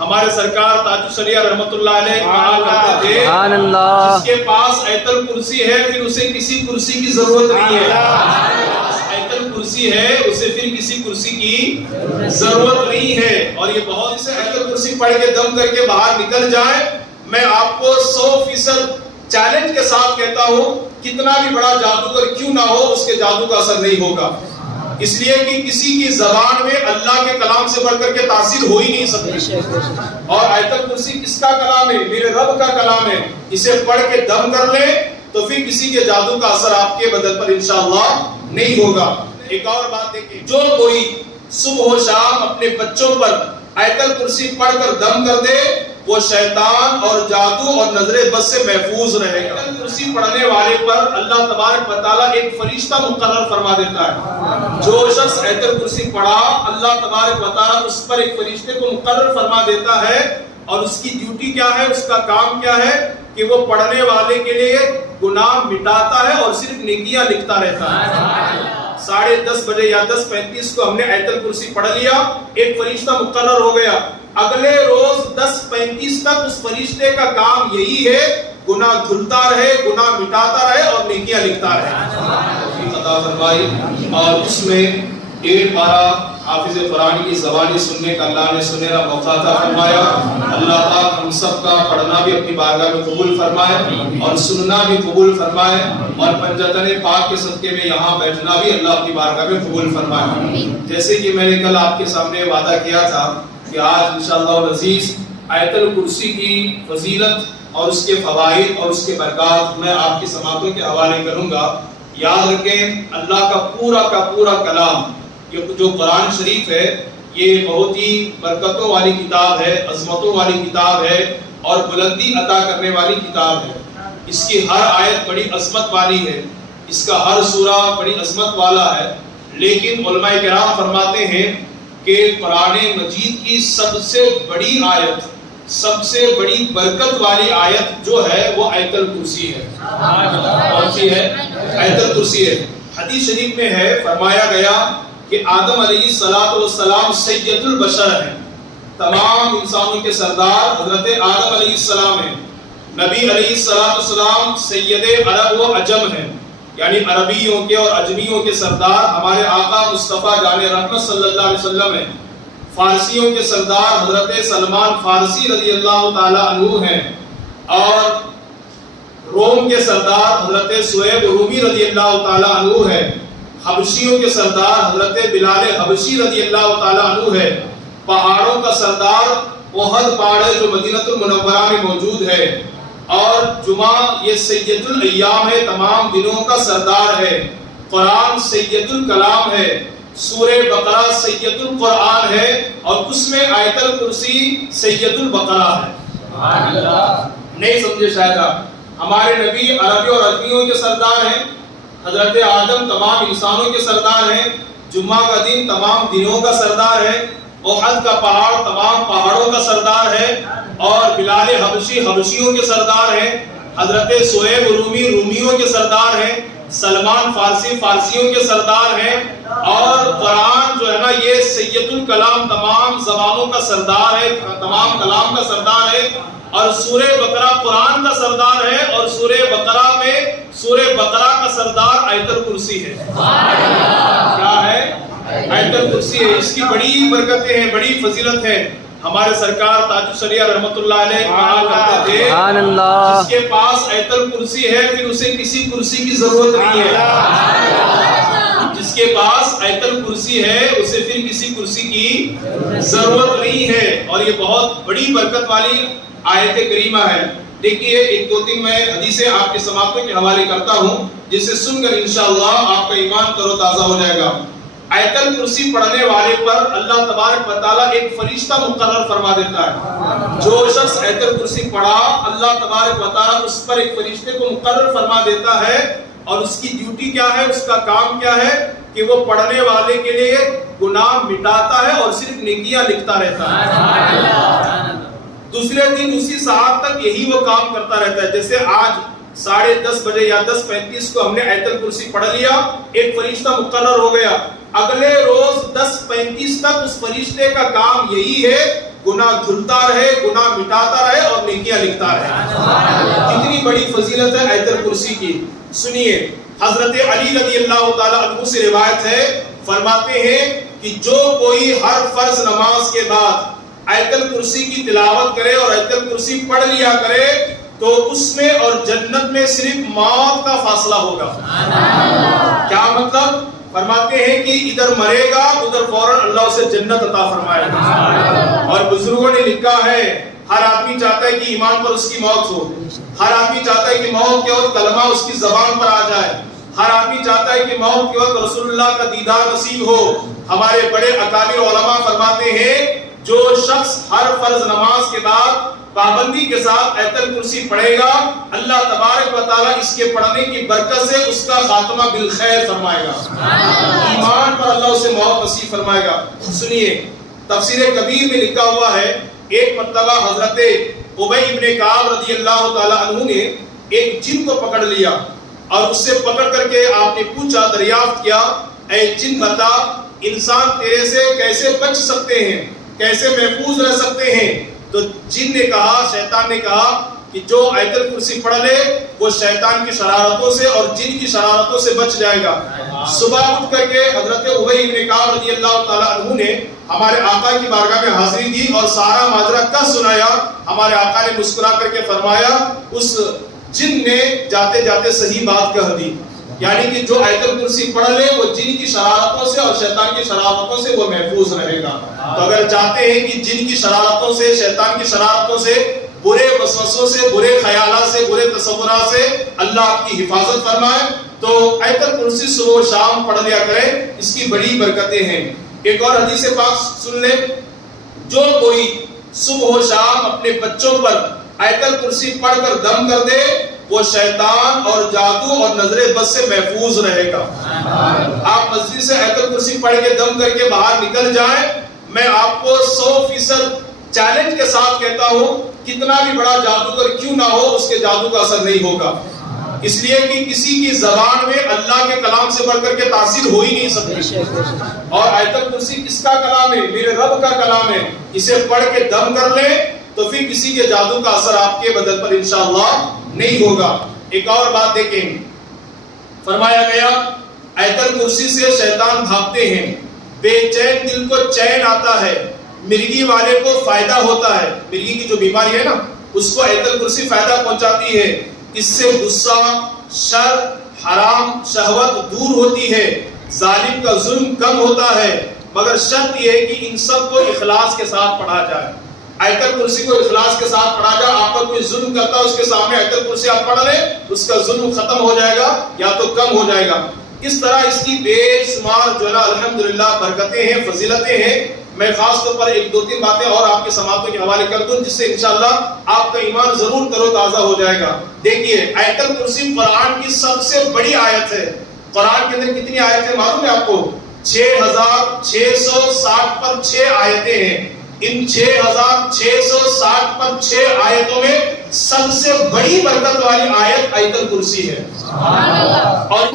ہمارے سرکار تاج الشریعہ رحمت اللہ علیہ کہا کرتے تھے سبحان اللہ، جس کے پاس آیت الکرسی ہے پھر اسے کسی کرسی کی ضرورت نہیں ہے. آیت الکرسی ہے اسے پھر کسی کرسی کی ضرورت نہیں ہے. اور یہ بہت سے آیت الکرسی پڑھ کے دم کر کے باہر نکل جائیں، میں آپ کو 100% چیلنج کے ساتھ کہتا ہوں کتنا بھی بڑا جادوگر کیوں نہ ہو اس کے جادو کا اثر نہیں ہوگا. اس لیے کہ کسی کی زبان میں اللہ کے کلام سے بڑھ کر کے تاثیر ہو ہی نہیں سکتی. اور آیت الکرسی کس کا کلام ہے؟ میرے رب کا کلام ہے. اسے پڑھ کے دم کر لیں تو پھر کسی کے جادو کا اثر آپ کے بدن پر انشاءاللہ نہیں ہوگا. ایک اور بات دیکھیں، جو کوئی صبح و شام اپنے بچوں پر آیت الکرسی پڑھ کر دم کر دے وہ شیطان اور جادو اور نظر بد سے محفوظ رہے گا. آیت الکرسی پڑھنے والے پر اللہ تبارک و تعالیٰ ایک فرشتہ مقرر فرما دیتا ہے. جو شخص آیت الکرسی پڑھا اللہ تبارک و تعالیٰ اس پر ایک فرشتے کو مقرر فرما دیتا ہے. اور اس کی ڈیوٹی کیا ہے، اس کا کام کیا ہے کہ وہ پڑھنے والے کے لیے گناہ مٹاتا ہے اور صرف نیکیاں لکھتا رہتا ہے. 10:30 بجے یا 10:35 کو ہم نے آیت الکرسی پڑھ لیا، ایک فرشتہ مقرر ہو گیا. اگلے روز 10:35 تک اس فرشتے کا کام یہی ہے گناہ دھلتا رہے، گناہ مٹاتا رہے اور نیکیاں لکھتا رہے. عطا فرمائی. اور اس میں 1 پارہ حافظ قرآن کی زبانی سننے کا اللہ نے سنہرا موقع عطا فرمایا. اللہ پاک ہم سب کا پڑھنا بھی اپنی بارگاہ میں قبول فرمائے اور سننا بھی قبول فرمائے اور پنجتن پاک کے صدقے میں یہاں بیٹھنا بھی اللہ اپنی بارگاہ میں قبول فرمائے. جیسے کہ میں نے کل آپ کے سامنے وعدہ کیا تھا کہ آج انشاءاللہ العزیز آیت الکرسی کی فضیلت اور اس کے فوائد اور اس کے برکات میں آپ کی سماعتوں کے حوالے کروں گا. یاد رکھیں اللہ کا پورا کلام یہ جو قرآن شریف ہے یہ بہت ہی برکتوں والی کتاب ہے، عظمتوں والی کتاب ہے اور بلندی عطا کرنے والی کتاب ہے. اس کی ہر آیت بڑی عظمت والی ہے، اس کا ہر سورہ بڑی عظمت والا ہے. لیکن علماء کرام فرماتے ہیں کہ قرآن مجید کی سب سے بڑی آیت، سب سے بڑی برکت والی آیت جو ہے وہ آیت الکرسی ہے. کون سی ہے؟ آیت الکرسی ہے. حدیث شریف میں ہے، فرمایا گیا کہ آدم علیہ السلام سید البشر ہیں، تمام انسانوں کے سردار حضرت آدم علیہ السلام ہیں. نبی علیہ السلام سید عرب و عجم ہیں، یعنی عربیوں کے اور عجمیوں کے سردار ہمارے آقا مصطفیٰ جان رحمت صلی اللہ علیہ وسلم ہیں. فارسیوں کے سردار حضرت سلمان فارسی رضی اللہ تعالی عنہ ہیں اور روم کے سردار حضرت سہیب رومی رضی اللہ تعالی عنہ ہیں. حبشیوں کے سردار حضرت بلال حبشی رضی اللہ تعالی عنہ ہے. پہاڑوں کا سردار احد پہاڑ ہے جو مدینہ المنورہ میں موجود ہے. اور جمعہ یہ سید الایام ہے، تمام دنوں کا سردار ہے. قرآن سید الکلام ہے. سورہ بقرہ سید القرآن ہے اور اس میں آیت الکرسی سید البقرہ ہے. نہیں سمجھے شاید آپ. ہمارے نبی عربی اور عجمیوں کے سردار ہیں. حضرت آدم تمام انسانوں کے سردار ہیں. جمعہ کا دن تمام دنوں کا سردار ہے. احد کا پہاڑ تمام پہاڑوں کا سردار ہے. اور بلال حبشی حبشیوں کے سردار ہیں. حضرت سہیب رومی رومیوں کے سردار ہیں. سلمان فارسی فارسیوں کے سردار ہیں. اور قرآن جو ہے نا یہ سید الکلام تمام زبانوں کا سردار ہے، تمام کلام کا سردار ہے. اور سورہ بقرہ قرآن کا سردار ہے اور سورہ بقرہ میں سورہ بقرہ کا سردار آیت الکرسی ہے. کیا ہے؟ آیت الکرسی ہے. اس کی بڑی برکتیں ہیں، بڑی فضیلت ہے. ہمارے سرکار تاج الشریعہ رحمت اللہ علیہ کہا کرتے تھے جس کے پاس آیت الکرسی ہے پھر اسے کسی کرسی کی ضرورت نہیں ہے. جس کے پاس آیت الکرسی ہے اسے پھر کسی کرسی کی ضرورت نہیں ہے. اور یہ بہت بڑی برکت والی آیت کریمہ ہے. دیکھیے 1-2-3 میں حدیثیں آپ کے سماعتوں کے حوالے کرتا ہوں جس سے سن کر انشاءاللہ آپ کا ایمان تر و تازہ ہو جائے گا. آیت الکرسی پڑھنے والے پر اللہ تبارک و تعالیٰ ایک فرشتہ مقرر فرما دیتا ہے. جو شخص آیت الکرسی پڑھا اللہ تبارک و تعالیٰ اس پر ایک فرشتے کو مقرر فرما دیتا ہے. اور اس کی ڈیوٹی کیا ہے، اس کا کام کیا ہے کہ وہ پڑھنے والے کے لیے گناہ مٹاتا ہے اور صرف نیکیاں لکھتا رہتا ہے. دوسرے دن اسی ساعت تک یہی وہ کام کرتا رہتا ہے. جیسے آج 10:30 بجے یا 10:35 کو ہم نے آیت الکرسی پڑھ لیا، ایک فرشتہ مقرر ہو گیا. اگلے روز 10:35 تک اس فرشتے کا کام یہی ہے گناہ دھلتا رہے، گناہ مٹاتا رہے اور نیکیاں لکھتا رہے۔ کتنی بڑی فضیلت ہے آیت الکرسی کی۔ سنیے، حضرت علی رضی اللہ تعالیٰ عنہ سے روایت ہے، فرماتے ہیں کہ جو کوئی ہر فرض نماز کے بعد آیت الکرسی کی تلاوت کرے اور آیت الکرسی پڑھ لیا کرے تو اس میں اور جنت میں صرف موت کا فاصلہ ہوگا۔ کیا مطلب؟ فرماتے ہیں کہ ادھر مرے گا ادھر فوراً اللہ اسے جنت عطا فرمائے گا۔ اور بزرگوں نے لکھا ہے ہر آدمی چاہتا ہے کہ ایمان پر اس کی موت ہو، ہر آدمی چاہتا ہے کہ موت کے وقت کلمہ اس کی زبان پر آ جائے، ہر آدمی چاہتا ہے کہ موت کے وقت رسول اللہ کا دیدار نصیب ہو۔ ہمارے بڑے اکابر علماء فرماتے ہیں جو شخص ہر فرض نماز کے بعد پابندی کے ساتھ آیت الکرسی پڑھے گا، اللہ تبارک و تعالیٰ اس کے پڑھنے کی برکت سے اس کا خاتمہ بالخیر فرمائے گا، ایمان پر اللہ اسے موت نصیب فرمائے گا۔ سنیے، تفسیر کبیر میں لکھا ہوا ہے ایک مرتبہ حضرت ابی ابن کعب رضی اللہ تعالیٰ عنہ نے ایک جن کو پکڑ لیا اور اس سے پکڑ کر کے آپ نے پوچھا، دریافت کیا، اے جن بتا انسان تیرے سے کیسے بچ سکتے ہیں، کیسے محفوظ رہ سکتے ہیں؟ تو جن نے کہا، شیطان نے کہا کہ جو آیت الکرسی پڑھ لے وہ شیطان کی شرارتوں سے اور جن کی شرارتوں سے بچ جائے گا۔ صبح اٹھ کر کے حضرت ابی بن کعب رضی اللہ تعالیٰ عنہ نے ہمارے آقا کی بارگاہ میں حاضری دی اور سارا ماجرا کہہ سنایا۔ ہمارے آقا نے مسکرا کر کے فرمایا اس جن نے جاتے جاتے صحیح بات کہہ دی، یعنی کہ جو آیت الکرسی پڑھ لے وہ جن کی شرارتوں سے اور شیطان کی شرارتوں سے وہ محفوظ رہے گا۔ تو اگر چاہتے ہیں کہ جن کی شرارتوں سے، شیطان کی شرارتوں سے، برے وسوسوں سے، برے خیالات سے، برے تصورات سے اللہ آپ کی حفاظت فرمائے تو آیت الکرسی صبح و شام پڑھ لیا کریں، اس کی بڑی برکتیں ہیں۔ ایک اور حدیث پاک سن لیں، جو کوئی صبح و شام اپنے بچوں پر آیت الکرسی پڑھ کر دم کر دے وہ شیطان اور جادو اور نظر بد سے محفوظ رہے گا۔ آپ مسجد سے آیت الکرسی پڑھ کے دم کر کے باہر نکل جائیں، میں آپ کو 100% چیلنج کے ساتھ کہتا ہوں کتنا بھی بڑا جادوگر کیوں نہ ہو اس کے جادو کا اثر نہیں ہوگا، اس لیے کہ کسی کی زبان میں اللہ کے کلام سے بڑھ کر کے تاثیر ہو ہی نہیں سکتی۔ اور آیت الکرسی کس کا کلام ہے؟ میرے رب کا کلام ہے، اسے پڑھ کے دم کر لیں تو پھر کسی کے جادو کا اثر آپ کے بدن پر انشاءاللہ نہیں ہوگا۔ ایک اور بات دیکھیں، فرمایا گیا آیت الکرسی سے شیطان بھاگتے ہیں، بے چین دل کو چین آتا ہے، مرگی والے کو فائدہ ہوتا ہے، مرگی کی جو بیماری ہے نا اس کو آیت الکرسی فائدہ پہنچاتی ہے، اس سے غصہ، شر، حرام، شہوت دور ہوتی ہے، ظالم کا ظلم کم ہوتا ہے، مگر شرط یہ ہے کہ ان سب کو اخلاص کے ساتھ پڑھا جائے۔ آیت الکرسی کو اخلاص کے ساتھ پڑھا جائے، آپ پر کوئی ظلم کرتا ہے اس کے سامنے آیت الکرسی آپ پڑھ لیں، اس کا ظلم ختم ہو جائے گا یا تو کم ہو جائے گا۔ اس طرح اس کی بے شمار جو ہے نا الحمدللہ برکتیں ہیں، فضیلتیں ہیں۔ میں خاص طور پر ایک دو تین باتیں اور آپ کے سماعتوں کے حوالے کر دوں جس سے انشاءاللہ آپ کا ایمان ضرور تر و تازہ ہو جائے گا۔ دیکھیے آیت الکرسی قرآن کی سب سے بڑی آیت ہے۔ قرآن کے اندر کتنی آیتیں معلوم ہے آپ کو؟ 6660 پر 6 آیتیں ہیں۔ ان 6660 پر 6 آیتوں میں سب سے بڑی برکت والی آیت آیت الکرسی ہے۔ اور